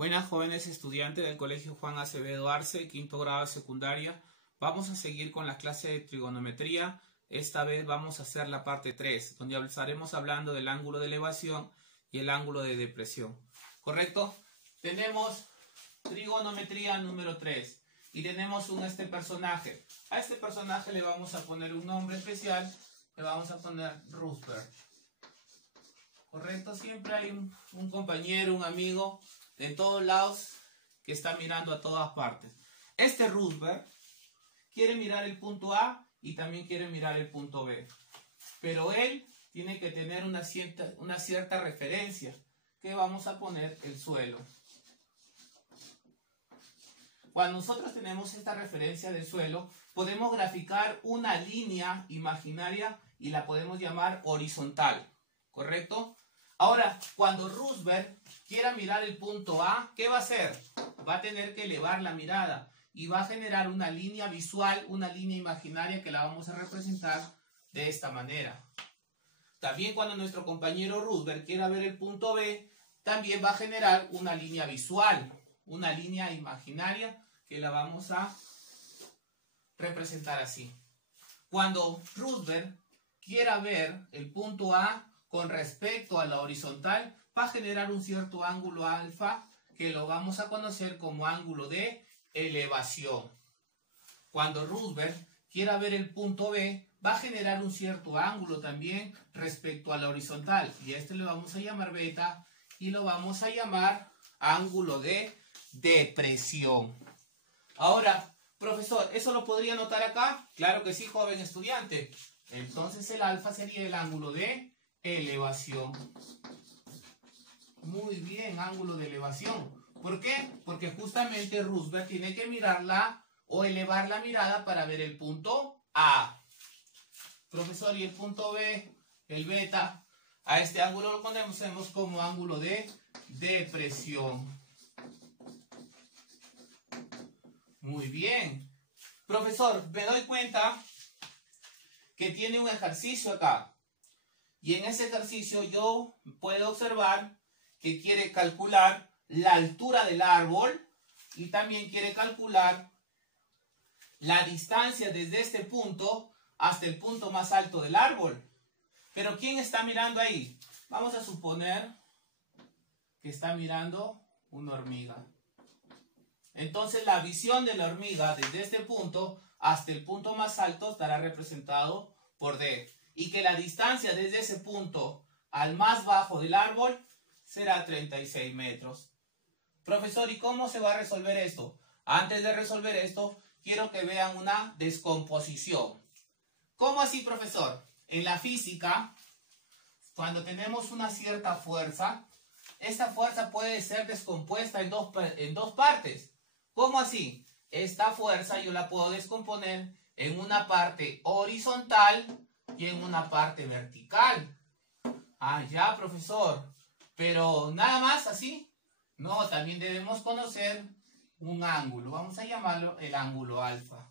Buenas jóvenes estudiantes del Colegio Juan Acevedo Arce, quinto grado de secundaria. Vamos a seguir con las clases de trigonometría. Esta vez vamos a hacer la parte 3, donde estaremos hablando del ángulo de elevación y el ángulo de depresión. ¿Correcto? Tenemos trigonometría número 3 y tenemos este personaje. A este personaje le vamos a poner un nombre especial, le vamos a poner Roosevelt. ¿Correcto? Siempre hay un compañero, un amigo de todos lados que está mirando a todas partes. Este Roosevelt quiere mirar el punto A y también quiere mirar el punto B. Pero él tiene que tener una cierta referencia, que vamos a poner el suelo. Cuando nosotros tenemos esta referencia del suelo, podemos graficar una línea imaginaria y la podemos llamar horizontal. ¿Correcto? Ahora, cuando Roosevelt quiera mirar el punto A, ¿qué va a hacer? Va a tener que elevar la mirada y va a generar una línea visual, una línea imaginaria que la vamos a representar de esta manera. También cuando nuestro compañero Roosevelt quiera ver el punto B, también va a generar una línea visual, una línea imaginaria que la vamos a representar así. Cuando Roosevelt quiera ver el punto A con respecto a la horizontal, va a generar un cierto ángulo alfa que lo vamos a conocer como ángulo de elevación. Cuando Roosevelt quiera ver el punto B, va a generar un cierto ángulo también respecto a la horizontal, y este le vamos a llamar beta y lo vamos a llamar ángulo de depresión. Ahora, profesor, ¿eso lo podría anotar acá? Claro que sí, joven estudiante. Entonces el alfa sería el ángulo de elevación. Muy bien, ángulo de elevación. ¿Por qué? Porque justamente Roosevelt tiene que mirarla o elevar la mirada para ver el punto A. Profesor, ¿y el punto B? El beta. A este ángulo lo conocemos como ángulo de depresión. Muy bien. Profesor, me doy cuenta que tiene un ejercicio acá. Y en ese ejercicio yo puedo observar que quiere calcular la altura del árbol y también quiere calcular la distancia desde este punto hasta el punto más alto del árbol. Pero ¿quién está mirando ahí? Vamos a suponer que está mirando una hormiga. Entonces la visión de la hormiga desde este punto hasta el punto más alto estará representado por D. Y que la distancia desde ese punto al más bajo del árbol será 36 metros. Profesor, ¿y cómo se va a resolver esto? Antes de resolver esto, quiero que vean una descomposición. ¿Cómo así, profesor? En la física, cuando tenemos una cierta fuerza, esta fuerza puede ser descompuesta en dos partes. ¿Cómo así? Esta fuerza yo la puedo descomponer en una parte horizontal y en una parte vertical. Ah, ya, profesor. Pero nada más así. No, también debemos conocer un ángulo. Vamos a llamarlo el ángulo alfa.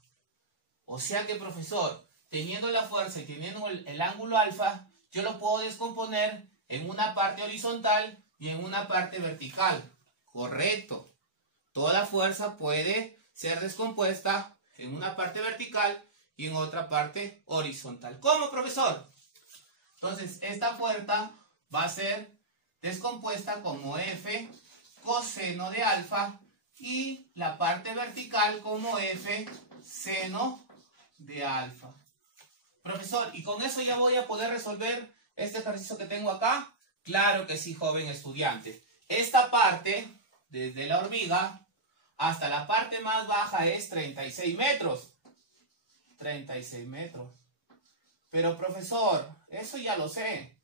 O sea que, profesor, teniendo la fuerza y teniendo el ángulo alfa, yo lo puedo descomponer en una parte horizontal y en una parte vertical. Correcto. Toda fuerza puede ser descompuesta en una parte vertical y en otra parte horizontal. ¿Cómo, profesor? Entonces, esta fuerza va a ser descompuesta como F coseno de alfa y la parte vertical como F seno de alfa. Profesor, ¿y con eso ya voy a poder resolver este ejercicio que tengo acá? Claro que sí, joven estudiante. Esta parte, desde la hormiga hasta la parte más baja, es 36 metros. 36 metros. Pero, profesor, eso ya lo sé.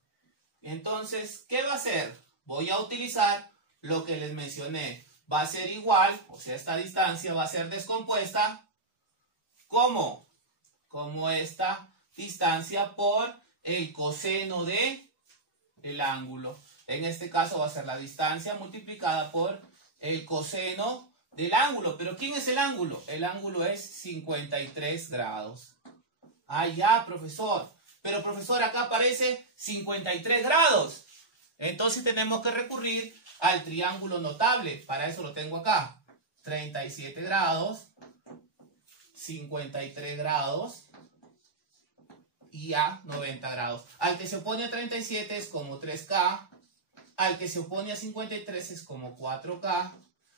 Entonces, ¿qué va a hacer? Voy a utilizar lo que les mencioné. Va a ser igual, o sea, esta distancia va a ser descompuesta. ¿Cómo? Como esta distancia por el coseno de el ángulo. En este caso va a ser la distancia multiplicada por el coseno del ángulo. ¿Pero quién es el ángulo? El ángulo es 53 grados. Ah, ya, profesor. Pero, profesor, acá aparece 53 grados. Entonces tenemos que recurrir al triángulo notable. Para eso lo tengo acá. 37 grados, 53 grados y a 90 grados. Al que se opone a 37 es como 3K. Al que se opone a 53 es como 4K.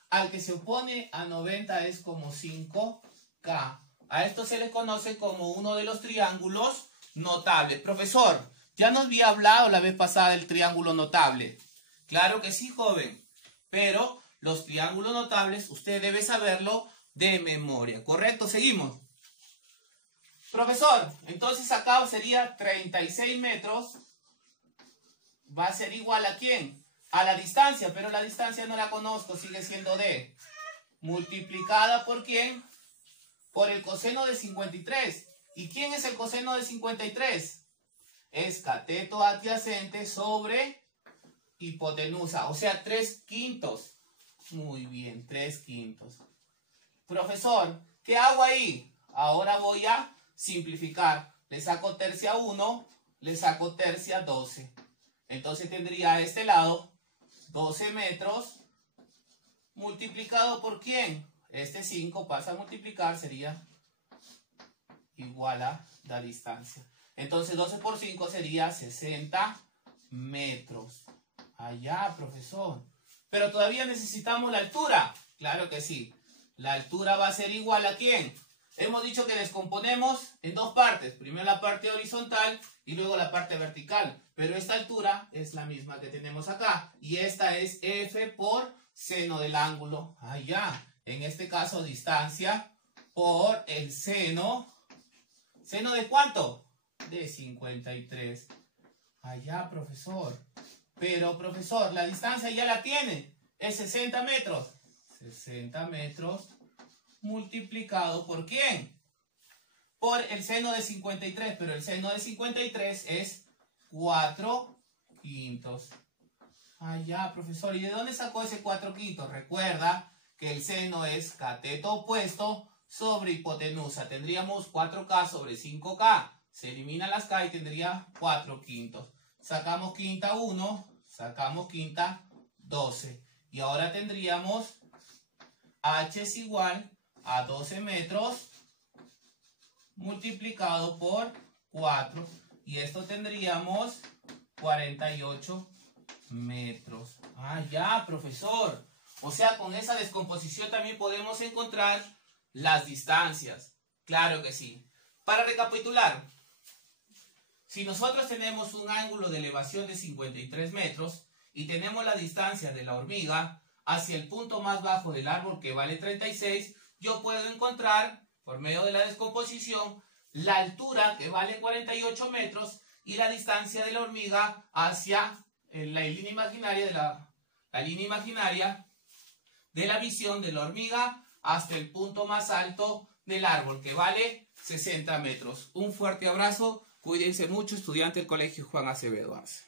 Al que se opone a 90 es como 5K. A esto se le conoce como uno de los triángulos notables. Profesor, ya nos había hablado la vez pasada del triángulo notable. Claro que sí, joven. Pero los triángulos notables usted debe saberlo de memoria. ¿Correcto? Seguimos. Profesor, entonces acá sería 36 metros. Va a ser igual a ¿quién? A la distancia, pero la distancia no la conozco, sigue siendo D. Multiplicada por ¿quién? Por el coseno de 53. ¿Y quién es el coseno de 53? Es cateto adyacente sobre hipotenusa, o sea, 3/5. Muy bien, 3/5. Profesor, ¿qué hago ahí? Ahora voy a simplificar. Le saco tercia 1, le saco tercia 12. Entonces tendría a este lado 12 metros multiplicado por ¿quién? Este 5 pasa a multiplicar, sería igual a la distancia. Entonces 12 por 5 sería 60 metros. Allá, profesor. Pero todavía necesitamos la altura. Claro que sí. La altura va a ser igual a ¿quién? Hemos dicho que descomponemos en dos partes. Primero la parte horizontal y luego la parte vertical. Pero esta altura es la misma que tenemos acá. Y esta es F por seno del ángulo. Allá. En este caso, distancia por el seno. ¿Seno de cuánto? De 53. Allá, profesor. Pero, profesor, la distancia ya la tiene. Es 60 metros. 60 metros multiplicado por ¿quién? Por el seno de 53. Pero el seno de 53 es 4/5. Allá, profesor. ¿Y de dónde sacó ese 4/5? Recuerda que el seno es cateto opuesto sobre hipotenusa. Tendríamos 4K sobre 5K. Se eliminan las K y tendría 4/5. Sacamos quinta 1, sacamos quinta 12. Y ahora tendríamos H es igual a 12 metros multiplicado por 4. Y esto tendríamos 48 metros. Ah, ya, profesor. O sea, con esa descomposición también podemos encontrar las distancias. Claro que sí. Para recapitular, si nosotros tenemos un ángulo de elevación de 53 metros y tenemos la distancia de la hormiga hacia el punto más bajo del árbol que vale 36, yo puedo encontrar, por medio de la descomposición, la altura que vale 48 metros y la distancia de la hormiga hacia la línea imaginaria de la visión de la hormiga hasta el punto más alto del árbol, que vale 60 metros. Un fuerte abrazo, cuídense mucho, estudiante del Colegio Juan Acevedo Arce.